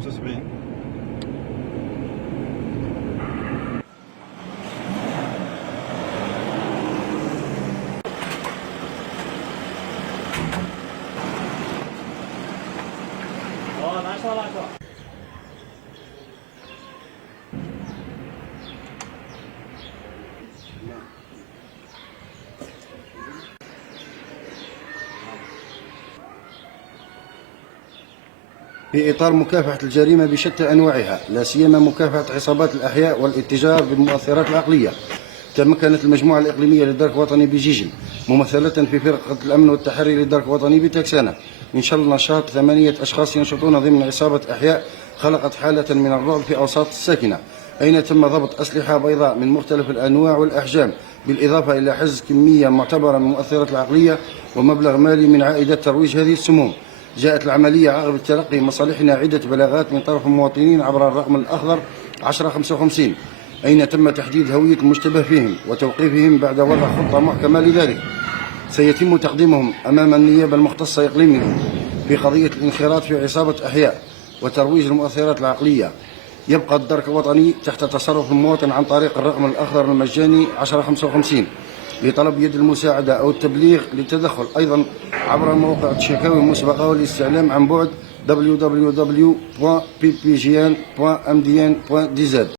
75. في إطار مكافحة الجريمة بشتى أنواعها، لا سيما مكافحة عصابات الأحياء والاتجار بالمؤثرات العقلية، تمكنت المجموعة الإقليمية للدرك الوطني بجيجل ممثلة في فرقة الأمن والتحري للدرك الوطني بتكسانة من شل نشاط 8 أشخاص ينشطون ضمن عصابة أحياء خلقت حالة من الرعب في أوساط الساكنة، أين تم ضبط أسلحة بيضاء من مختلف الأنواع والأحجام، بالإضافة إلى حجز كمية معتبرة من المؤثرات العقلية ومبلغ مالي من عائدات ترويج هذه السموم. جاءت العملية عقب تلقي مصالحنا عدة بلاغات من طرف المواطنين عبر الرقم الأخضر 1055، أين تم تحديد هوية المشتبه فيهم وتوقيفهم بعد وضع خطة محكمة لذلك. سيتم تقديمهم أمام النيابة المختصة إقليميا في قضية الانخراط في عصابة أحياء وترويج المؤثرات العقلية. يبقى الدرك الوطني تحت تصرف المواطن عن طريق الرقم الأخضر المجاني 1055 لطلب يد المساعدة أو التبليغ للتدخل، أيضا عبر موقع الشكاوي المسبقة والاستعلام عن بعد www.ppgn.mdn.dz.